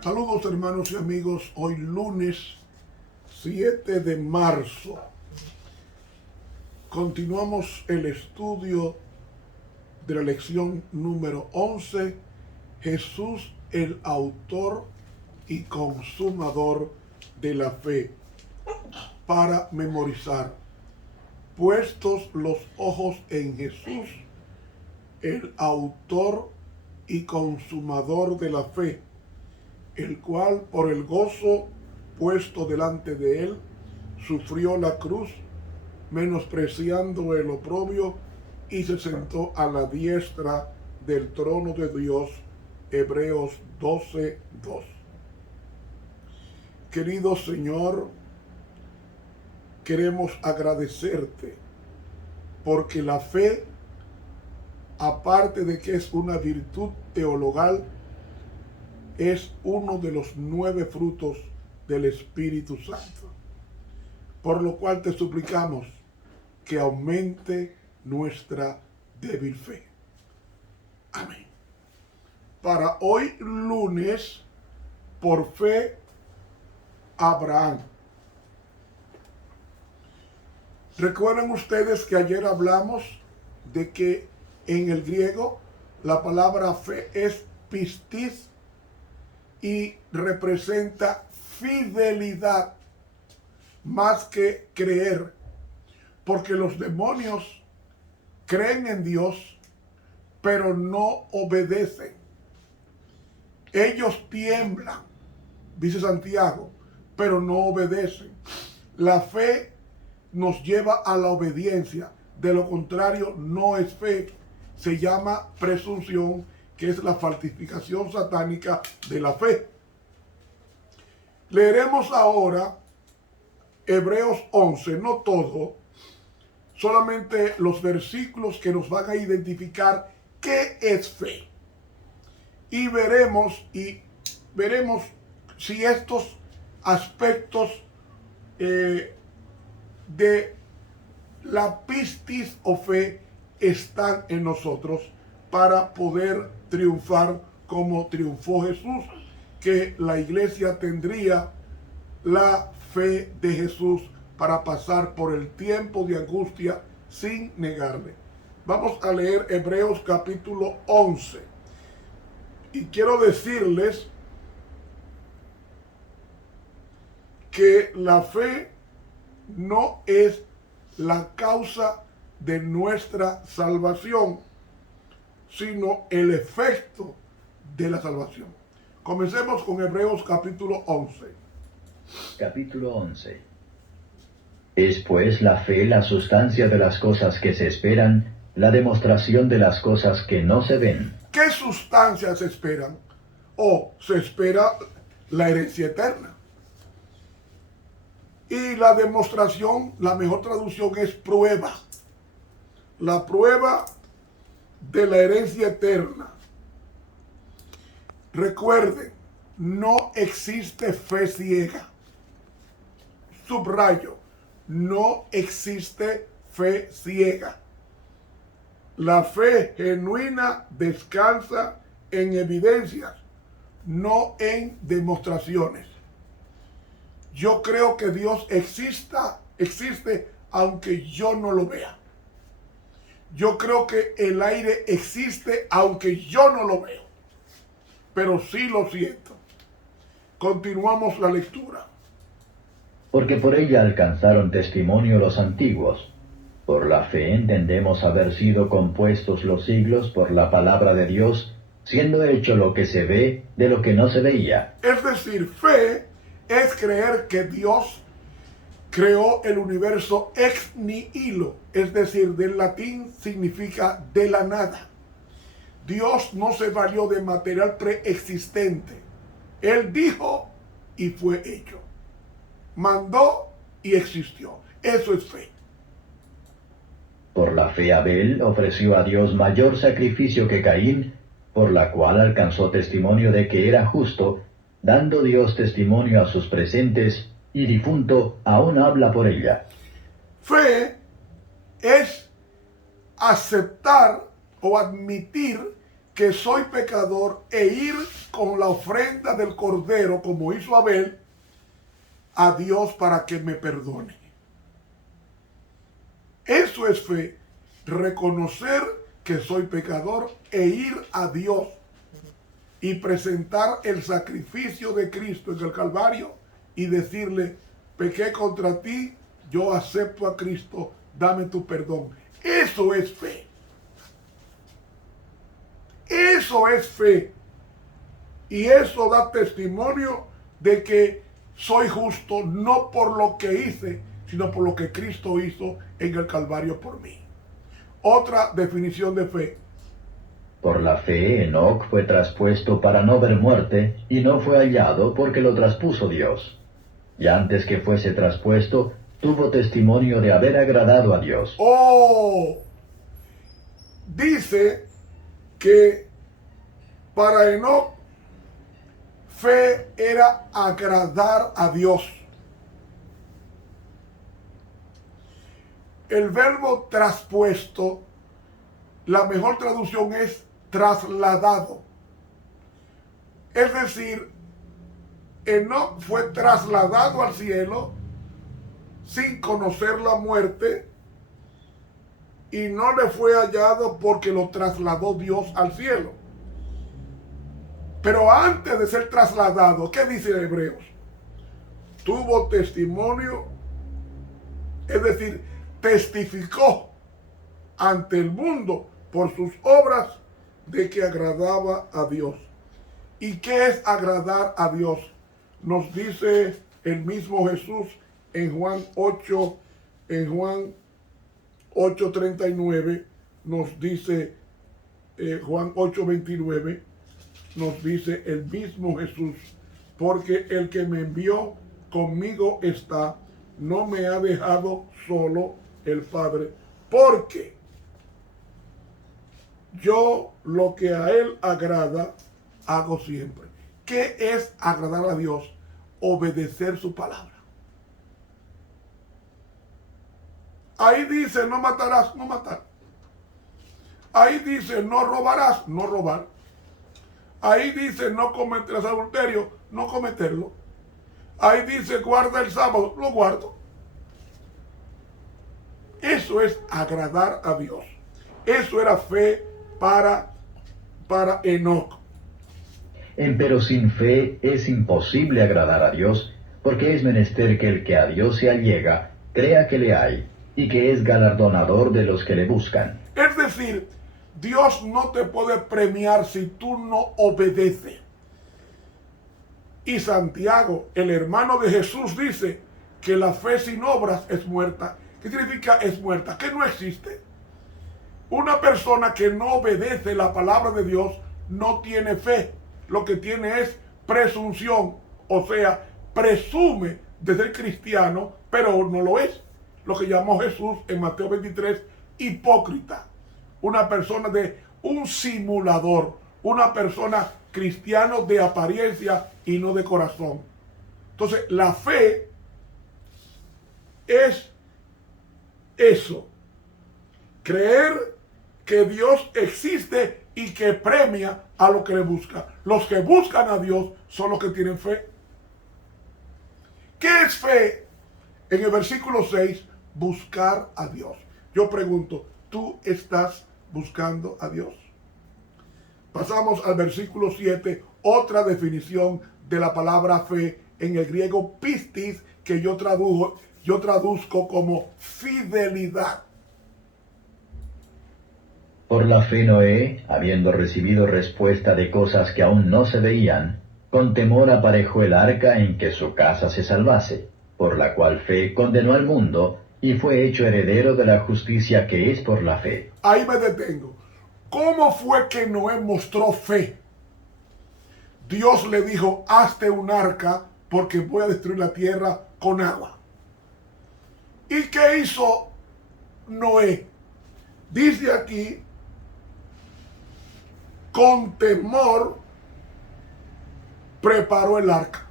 Saludos hermanos y amigos, hoy lunes 7 de marzo. Continuamos el estudio de la lección número 11, Jesús el autor y consumador de la fe. Para memorizar, puestos los ojos en Jesús, el autor y consumador de la fe, el cual por el gozo puesto delante de él, sufrió la cruz, menospreciando el oprobio, y se sentó a la diestra del trono de Dios. Hebreos 12:2. Querido Señor, queremos agradecerte porque la fe, aparte de que es una virtud teologal, es uno de los 9 frutos del Espíritu Santo. Por lo cual te suplicamos que aumente nuestra débil fe. Amén. Para hoy lunes, por fe, Abraham. ¿Recuerdan ustedes que ayer hablamos de que en el griego la palabra fe es pistis y representa fidelidad más que creer? Porque los demonios creen en Dios, pero no obedecen. Ellos tiemblan, dice Santiago, pero no obedecen. La fe nos lleva a la obediencia. De lo contrario, no es fe. Se llama presunción, que es la falsificación satánica de la fe. Leeremos ahora Hebreos 11, no todo, solamente los versículos que nos van a identificar qué es fe. Y veremos si estos aspectos de la pistis o fe están en nosotros para poder triunfar como triunfó Jesús, que la iglesia tendría la fe de Jesús para pasar por el tiempo de angustia sin negarle. Vamos a leer Hebreos capítulo 11. Y quiero decirles que la fe no es la causa de nuestra salvación, sino el efecto de la salvación. Comencemos con Hebreos capítulo 11. Capítulo 11. Es pues la fe la sustancia de las cosas que se esperan, la demostración de las cosas que no se ven. ¿Qué sustancias se esperan? Se espera la herencia eterna. Y la demostración, la mejor traducción es prueba. La prueba de la herencia eterna. Recuerden, no existe fe ciega. Subrayo, no existe fe ciega. La fe genuina descansa en evidencias, no en demostraciones. Yo creo que Dios existe aunque yo no lo vea. Yo creo que el aire existe aunque yo no lo veo. Pero sí lo siento. Continuamos la lectura. Porque por ella alcanzaron testimonio los antiguos. Por la fe entendemos haber sido compuestos los siglos por la palabra de Dios, siendo hecho lo que se ve de lo que no se veía. Es decir, fe es creer que Dios creó el universo ex nihilo, es decir, del latín significa de la nada. Dios no se valió de material preexistente. Él dijo y fue hecho. Mandó y existió. Eso es fe. Por la fe Abel ofreció a Dios mayor sacrificio que Caín, por la cual alcanzó testimonio de que era justo, dando Dios testimonio a sus presentes, y difunto aún habla por ella. Fe es aceptar o admitir que soy pecador e ir con la ofrenda del cordero, como hizo Abel, a Dios para que me perdone. Eso es fe, reconocer que soy pecador e ir a Dios y presentar el sacrificio de Cristo en el Calvario y decirle, pequé contra ti, yo acepto a Cristo, dame tu perdón. Eso es fe. Eso es fe. Y eso da testimonio de que soy justo no por lo que hice, sino por lo que Cristo hizo en el Calvario por mí. Otra definición de fe. Por la fe, Enoc fue traspuesto para no ver muerte, y no fue hallado porque lo traspuso Dios. Y antes que fuese traspuesto, tuvo testimonio de haber agradado a Dios. Oh, dice que para Enoc fe era agradar a Dios. El verbo traspuesto, la mejor traducción es trasladado. Es decir, Enoc fue trasladado al cielo sin conocer la muerte y no le fue hallado porque lo trasladó Dios al cielo. Pero antes de ser trasladado, ¿qué dice Hebreos? Tuvo testimonio, es decir, testificó ante el mundo por sus obras de que agradaba a Dios. ¿Y qué es agradar a Dios? Nos dice el mismo Jesús en Juan 8:39, nos dice Juan 8:29, nos dice el mismo Jesús, porque el que me envió conmigo está, no me ha dejado solo el Padre, porque yo lo que a él agrada, hago siempre. ¿Qué es agradar a Dios? Obedecer su palabra. Ahí dice, no matarás, no matar. Ahí dice, no robarás, no robar. Ahí dice, no cometerás adulterio, no cometerlo. Ahí dice, guarda el sábado, lo guardo. Eso es agradar a Dios. Eso era fe para Enoc. Empero sin fe es imposible agradar a Dios, porque es menester que el que a Dios se allega, crea que le hay, y que es galardonador de los que le buscan. Es decir, Dios no te puede premiar si tú no obedeces. Y Santiago, el hermano de Jesús, dice que la fe sin obras es muerta. ¿Qué significa es muerta? Que no existe. Una persona que no obedece la palabra de Dios no tiene fe. Lo que tiene es presunción. O sea, presume de ser cristiano, pero no lo es. Lo que llamó Jesús en Mateo 23, hipócrita. Una persona de un simulador. Una persona cristiano de apariencia y no de corazón. Entonces, la fe es eso. Creer que Dios existe y que premia a los que le buscan. Los que buscan a Dios son los que tienen fe. ¿Qué es fe? En el versículo 6, buscar a Dios. Yo pregunto, ¿tú estás buscando a Dios? Pasamos al versículo 7, otra definición de la palabra fe en el griego pistis, que yo traduzco como fidelidad. Por la fe Noé, habiendo recibido respuesta de cosas que aún no se veían, con temor aparejó el arca en que su casa se salvase, por la cual fe condenó al mundo, y fue hecho heredero de la justicia que es por la fe. Ahí me detengo. ¿Cómo fue que Noé mostró fe? Dios le dijo, hazte un arca porque voy a destruir la tierra con agua. ¿Y qué hizo Noé? Dice aquí, con temor preparó el arca.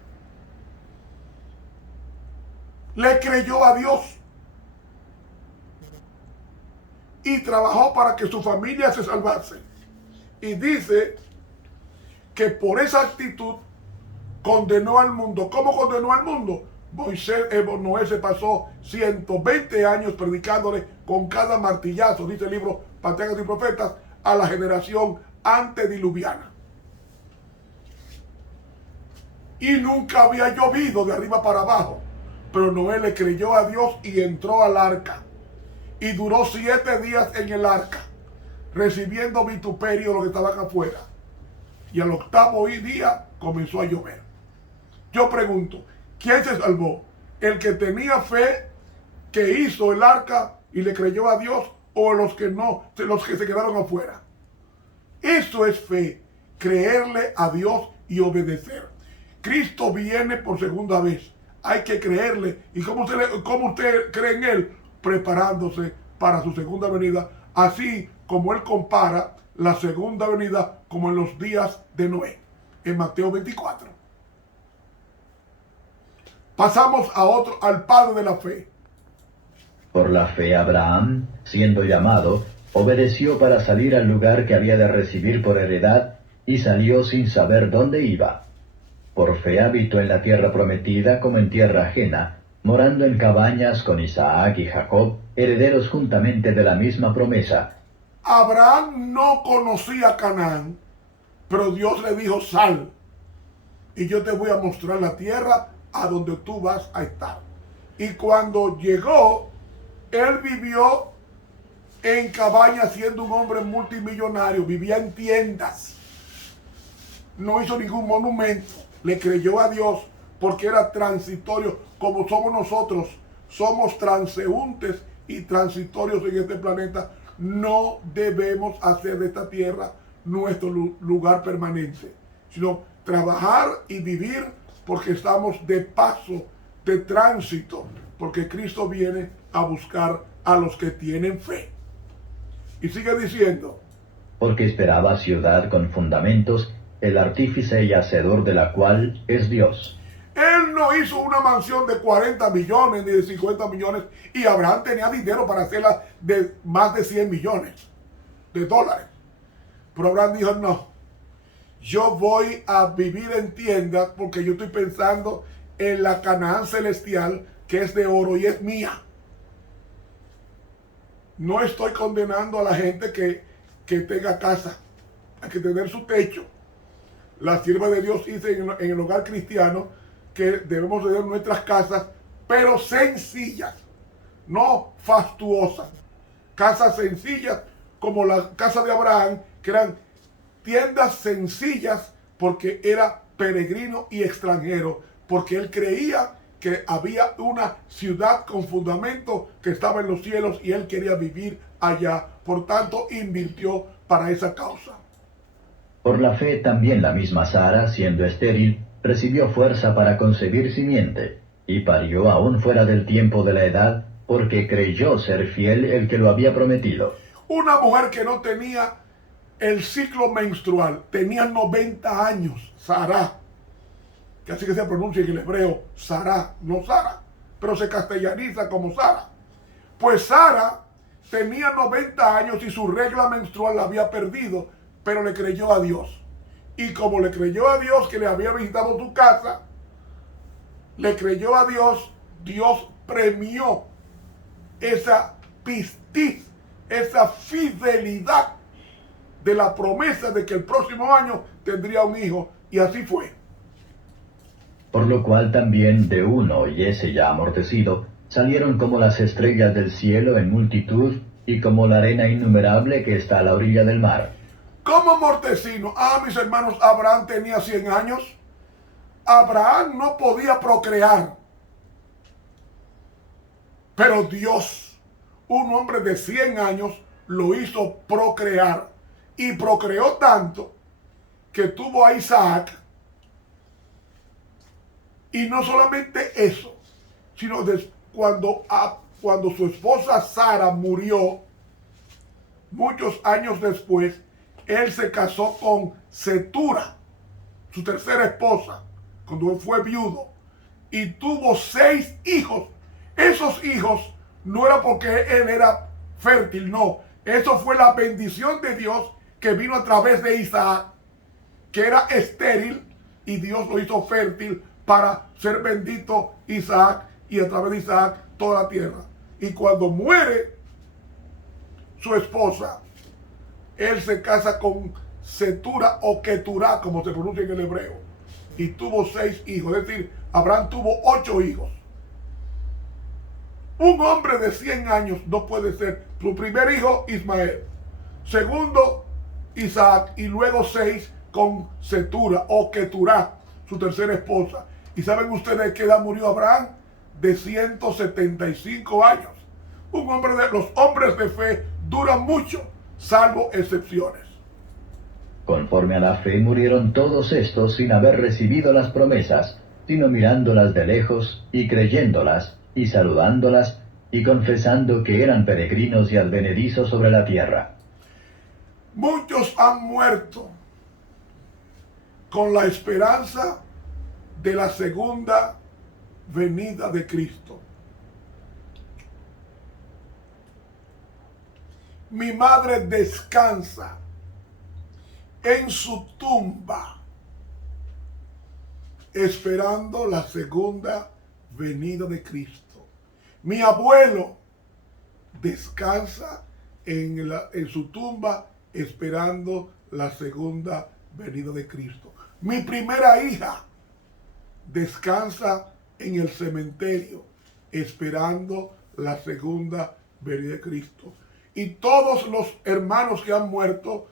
Le creyó a Dios y trabajó para que su familia se salvase. Y dice que por esa actitud condenó al mundo. ¿Cómo condenó al mundo? Noé se pasó 120 años predicándole con cada martillazo, dice el libro Patriarcas y Profetas, a la generación antediluviana. Y nunca había llovido de arriba para abajo. Pero Noé le creyó a Dios y entró al arca. Y duró 7 días en el arca, recibiendo vituperio lo que estaban afuera. Y al 8º día comenzó a llover. Yo pregunto, ¿quién se salvó? ¿El que tenía fe, que hizo el arca y le creyó a Dios, o los que no, los que se quedaron afuera? Eso es fe, creerle a Dios y obedecer. Cristo viene por segunda vez. Hay que creerle. ¿Y cómo usted cree en Él? Preparándose para su segunda venida, así como Él compara la segunda venida como en los días de Noé, en Mateo 24. Pasamos al padre de la fe. Por la fe Abraham, siendo llamado, obedeció para salir al lugar que había de recibir por heredad, y salió sin saber dónde iba. Por fe habitó en la tierra prometida como en tierra ajena, morando en cabañas con Isaac y Jacob, herederos juntamente de la misma promesa. Abraham no conocía Canaán, pero Dios le dijo: sal, y yo te voy a mostrar la tierra a donde tú vas a estar. Y cuando llegó, él vivió en cabañas siendo un hombre multimillonario, vivía en tiendas, no hizo ningún monumento, le creyó a Dios porque era transitorio, como somos nosotros, somos transeúntes y transitorios en este planeta. No debemos hacer de esta tierra nuestro lugar permanente, sino trabajar y vivir porque estamos de paso, de tránsito, porque Cristo viene a buscar a los que tienen fe. Y sigue diciendo: porque esperaba ciudad con fundamentos, el artífice y hacedor de la cual es Dios. Él no hizo una mansión de 40 millones ni de 50 millones, y Abraham tenía dinero para hacerla de más de 100 millones de dólares. Pero Abraham dijo: no, yo voy a vivir en tiendas porque yo estoy pensando en la Canaán celestial, que es de oro y es mía. No estoy condenando a la gente que tenga casa, hay que tener su techo. La sierva de Dios dice en el hogar cristiano que debemos tener nuestras casas, pero sencillas, no fastuosas. Casas sencillas como la casa de Abraham, que eran tiendas sencillas porque era peregrino y extranjero, porque él creía que había una ciudad con fundamento que estaba en los cielos y él quería vivir allá. Por tanto, invirtió para esa causa. Por la fe también la misma Sara, siendo estéril, recibió fuerza para concebir simiente, y parió aún fuera del tiempo de la edad, porque creyó ser fiel el que lo había prometido. Una mujer que no tenía el ciclo menstrual, tenía 90 años, Sara, que así que se pronuncia en el hebreo, Sara, no Sara, pero se castellaniza como Sara. Pues Sara tenía 90 años y su regla menstrual la había perdido, pero le creyó a Dios. Y como le creyó a Dios que le había visitado su casa, le creyó a Dios, Dios premió esa pistiz, esa fidelidad de la promesa de que el próximo año tendría un hijo, y así fue. Por lo cual también de uno, y ese ya amortecido, salieron como las estrellas del cielo en multitud, y como la arena innumerable que está a la orilla del mar. Como mortecino, mis hermanos, Abraham tenía 100 años. Abraham no podía procrear. Pero Dios, un hombre de 100 años, lo hizo procrear. Y procreó tanto que tuvo a Isaac. Y no solamente eso, sino cuando su esposa Sara murió, muchos años después, él se casó con Setura, su tercera esposa, cuando él fue viudo, y tuvo 6 hijos. Esos hijos no era porque él era fértil, no. Eso fue la bendición de Dios que vino a través de Isaac, que era estéril, y Dios lo hizo fértil para ser bendito Isaac, y a través de Isaac toda la tierra. Y cuando muere su esposa, él se casa con Setura o Keturá, como se pronuncia en el hebreo, y tuvo 6 hijos. Es decir, Abraham tuvo 8 hijos. Un hombre de 100 años no puede ser. Su primer hijo, Ismael. Segundo, Isaac. Y luego 6 con Setura o Keturá, su tercera esposa. ¿Y saben ustedes qué edad murió Abraham? De 175 años. Los hombres de fe duran mucho, salvo excepciones. Conforme a la fe murieron todos estos sin haber recibido las promesas, sino mirándolas de lejos y creyéndolas y saludándolas y confesando que eran peregrinos y advenedizos sobre la tierra. Muchos han muerto con la esperanza de la segunda venida de Cristo. Mi madre descansa en su tumba, esperando la segunda venida de Cristo. Mi abuelo descansa en su tumba, esperando la segunda venida de Cristo. Mi primera hija descansa en el cementerio, esperando la segunda venida de Cristo. Y todos los hermanos que han muerto,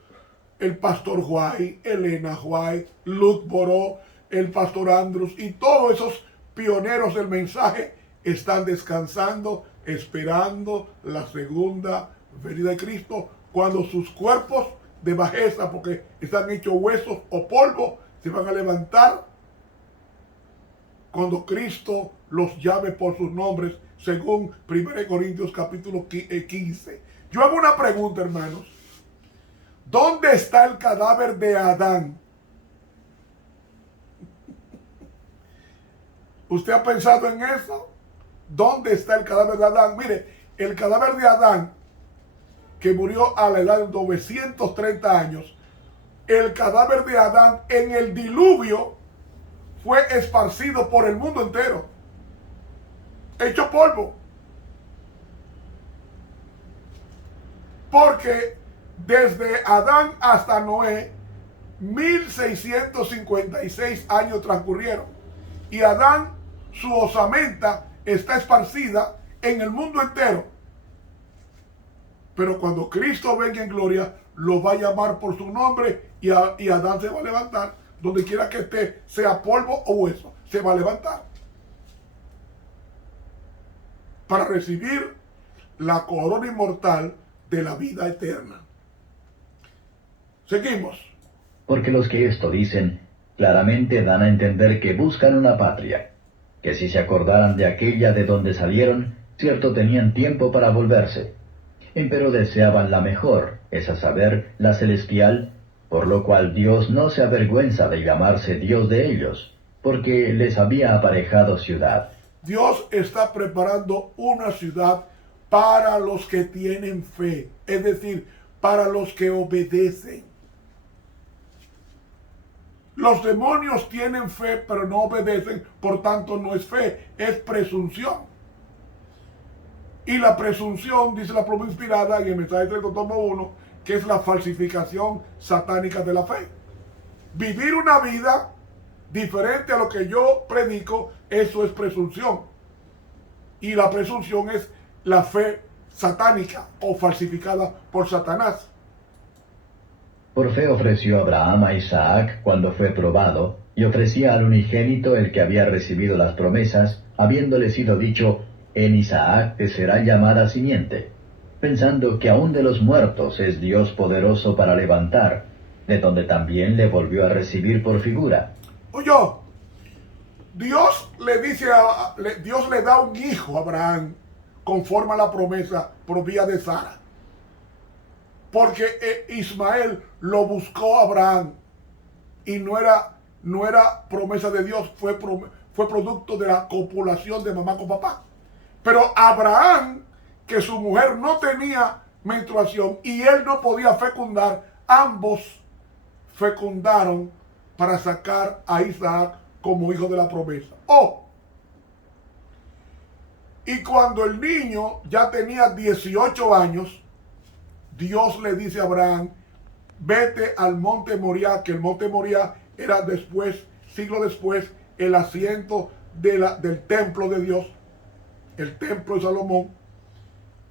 el pastor White, Elena White, Luke Boró, el pastor Andrews y todos esos pioneros del mensaje están descansando, esperando la segunda venida de Cristo, cuando sus cuerpos de bajeza, porque están hechos huesos o polvo, se van a levantar cuando Cristo los llame por sus nombres, según 1 Corintios capítulo 15. Yo hago una pregunta, hermanos. ¿Dónde está el cadáver de Adán? ¿Usted ha pensado en eso? ¿Dónde está el cadáver de Adán? Mire, el cadáver de Adán, que murió a la edad de 930 años, el cadáver de Adán en el diluvio fue esparcido por el mundo entero, hecho polvo. Porque desde Adán hasta Noé, 1656 años transcurrieron. Y Adán, su osamenta, está esparcida en el mundo entero. Pero cuando Cristo venga en gloria, lo va a llamar por su nombre y Adán se va a levantar. Donde quiera que esté, sea polvo o hueso, se va a levantar para recibir la corona inmortal de la vida eterna. Seguimos. Porque los que esto dicen, claramente dan a entender que buscan una patria, que si se acordaran de aquella de donde salieron, cierto tenían tiempo para volverse. Empero deseaban la mejor, es a saber, la celestial, por lo cual Dios no se avergüenza de llamarse Dios de ellos, porque les había aparejado ciudad. Dios está preparando una ciudad para los que tienen fe, es decir, para los que obedecen. Los demonios tienen fe, pero no obedecen, por tanto no es fe, es presunción. Y la presunción, dice la pluma inspirada en el mensaje 3 tomo 1, que es la falsificación satánica de la fe. Vivir una vida diferente a lo que yo predico, eso es presunción. Y la presunción es la fe satánica o falsificada por Satanás. Por fe ofreció Abraham a Isaac cuando fue probado, y ofrecía al unigénito el que había recibido las promesas, habiéndole sido dicho, en Isaac te será llamada simiente, pensando que aún de los muertos es Dios poderoso para levantar, de donde también le volvió a recibir por figura. Oye, Dios le da un hijo a Abraham conforme a la promesa por vía de Sara. Porque Ismael lo buscó a Abraham y no era promesa de Dios, fue producto de la copulación de mamá con papá. Pero Abraham, que su mujer no tenía menstruación y él no podía fecundar, ambos fecundaron para sacar a Isaac como hijo de la promesa. Y cuando el niño ya tenía 18 años, Dios le dice a Abraham, vete al monte Moriah, que el monte Moriah era después, siglo después, el asiento del templo de Dios, el templo de Salomón,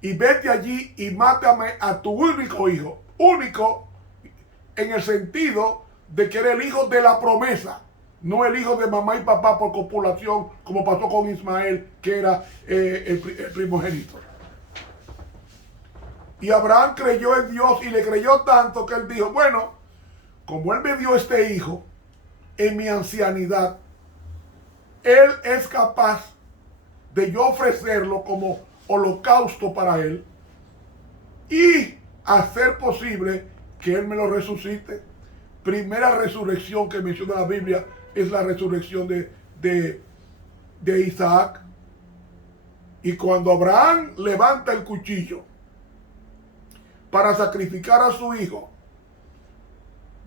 y vete allí y mátame a tu único hijo, único en el sentido de que era el hijo de la promesa, no el hijo de mamá y papá por copulación, como pasó con Ismael, que era el primogénito. Y Abraham creyó en Dios y le creyó tanto que él dijo, bueno, como él me dio este hijo en mi ancianidad, él es capaz de yo ofrecerlo como holocausto para él y hacer posible que él me lo resucite. Primera resurrección que menciona la Biblia es la resurrección de Isaac. Y cuando Abraham levanta el cuchillo para sacrificar a su hijo,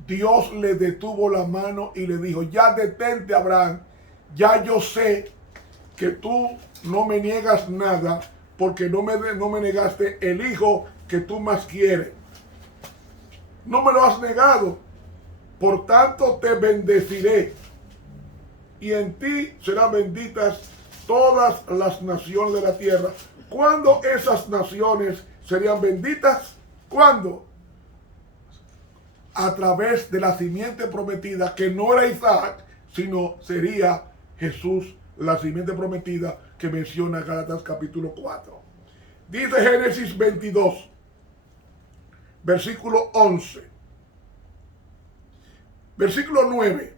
Dios le detuvo la mano y le dijo, ya detente, Abraham, ya yo sé que tú no me niegas nada porque no me negaste el hijo que tú más quieres. No me lo has negado. Por tanto te bendeciré y en ti serán benditas todas las naciones de la tierra. ¿Cuándo esas naciones serían benditas? ¿Cuándo? A través de la simiente prometida, que no era Isaac, sino sería Jesús, la simiente prometida que menciona Gálatas capítulo 4. Dice Génesis 22, versículo 11. Versículo 9.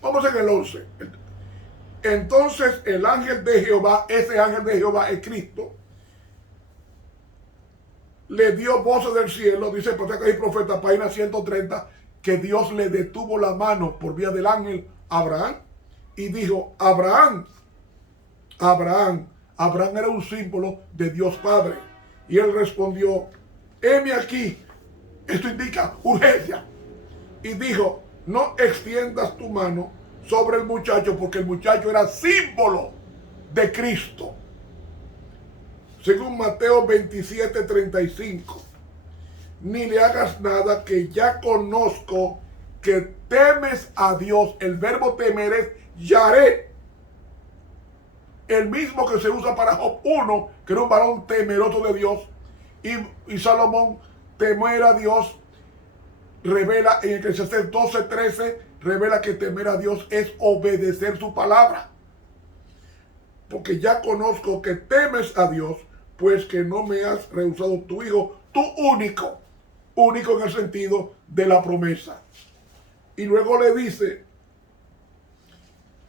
Vamos en el 11. Entonces el ángel de Jehová, ese ángel de Jehová es Cristo, le dio voces del cielo, dice el profeta y profeta, página 130, que Dios le detuvo la mano por vía del ángel a Abraham y dijo, Abraham. Abraham era un símbolo de Dios Padre. Y él respondió, heme aquí. Esto indica urgencia. Y dijo, no extiendas tu mano sobre el muchacho, porque el muchacho era símbolo de Cristo. Según Mateo 27:35. Ni le hagas nada, que ya conozco que temes a Dios. El verbo temer es yaré. El mismo que se usa para Job 1, que era un varón temeroso de Dios. Y Salomón, temer a Dios, revela en Eclesiastés 12:13, revela que temer a Dios es obedecer su palabra. Porque ya conozco que temes a Dios, pues que no me has rehusado tu hijo, tu único en el sentido de la promesa. Y luego le dice,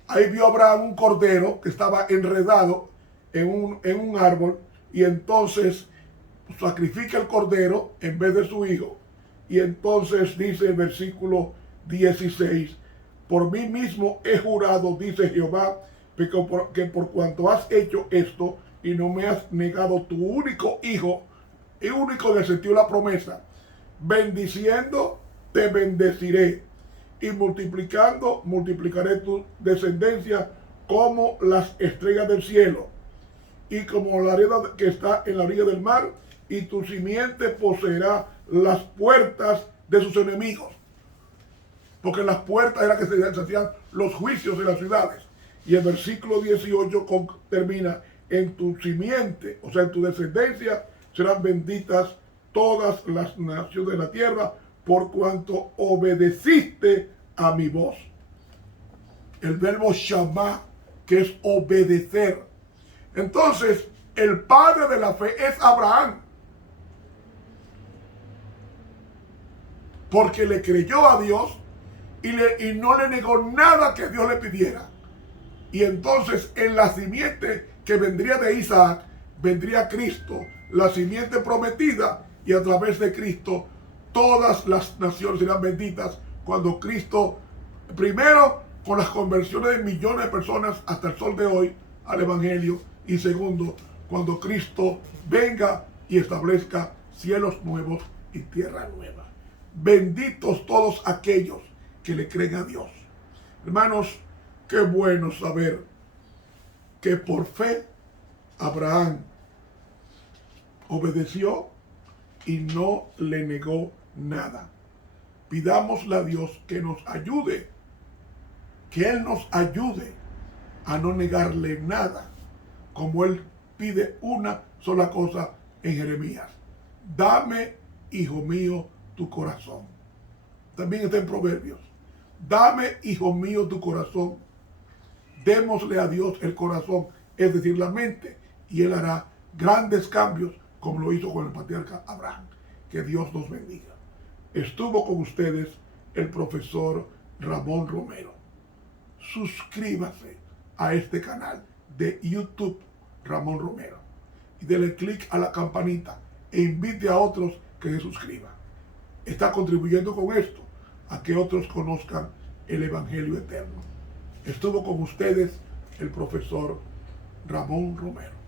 ahí vio Abraham un cordero que estaba enredado en un árbol, y entonces sacrifica el cordero en vez de su hijo. Y entonces dice el versículo 16, por mí mismo he jurado, dice Jehová, que por cuanto has hecho esto y no me has negado tu único hijo, y único en el sentido de la promesa, bendiciendo te bendeciré, y multiplicando multiplicaré tu descendencia como las estrellas del cielo y como la arena que está en la orilla del mar, y tu simiente poseerá las puertas de sus enemigos. Porque las puertas eran que se hacían los juicios de las ciudades. Y el versículo 18 termina, en tu simiente, o sea, en tu descendencia, serán benditas todas las naciones de la tierra, por cuanto obedeciste a mi voz. El verbo shamá, que es obedecer. Entonces, el padre de la fe es Abraham, porque le creyó a Dios y no le negó nada que Dios le pidiera. Y entonces en la simiente que vendría de Isaac, vendría Cristo, la simiente prometida, y a través de Cristo todas las naciones serán benditas cuando Cristo, primero con las conversiones de millones de personas hasta el sol de hoy al Evangelio, y segundo, cuando Cristo venga y establezca cielos nuevos y tierra nueva. Benditos todos aquellos que le creen a Dios. Hermanos, qué bueno saber que por fe Abraham obedeció y no le negó nada. Pidámosle a Dios que nos ayude, que Él nos ayude a no negarle nada, como Él pide una sola cosa en Jeremías: dame, hijo mío, tu corazón. También está en Proverbios: dame, hijo mío, tu corazón. Démosle a Dios el corazón, es decir, la mente, y Él hará grandes cambios, como lo hizo con el patriarca Abraham. Que Dios nos bendiga. Estuvo con ustedes el profesor Ramón Romero. Suscríbase a este canal de YouTube Ramón Romero y dele clic a la campanita e invite a otros que se suscriban. Está contribuyendo con esto a que otros conozcan el Evangelio eterno. Estuvo con ustedes el profesor Ramón Romero.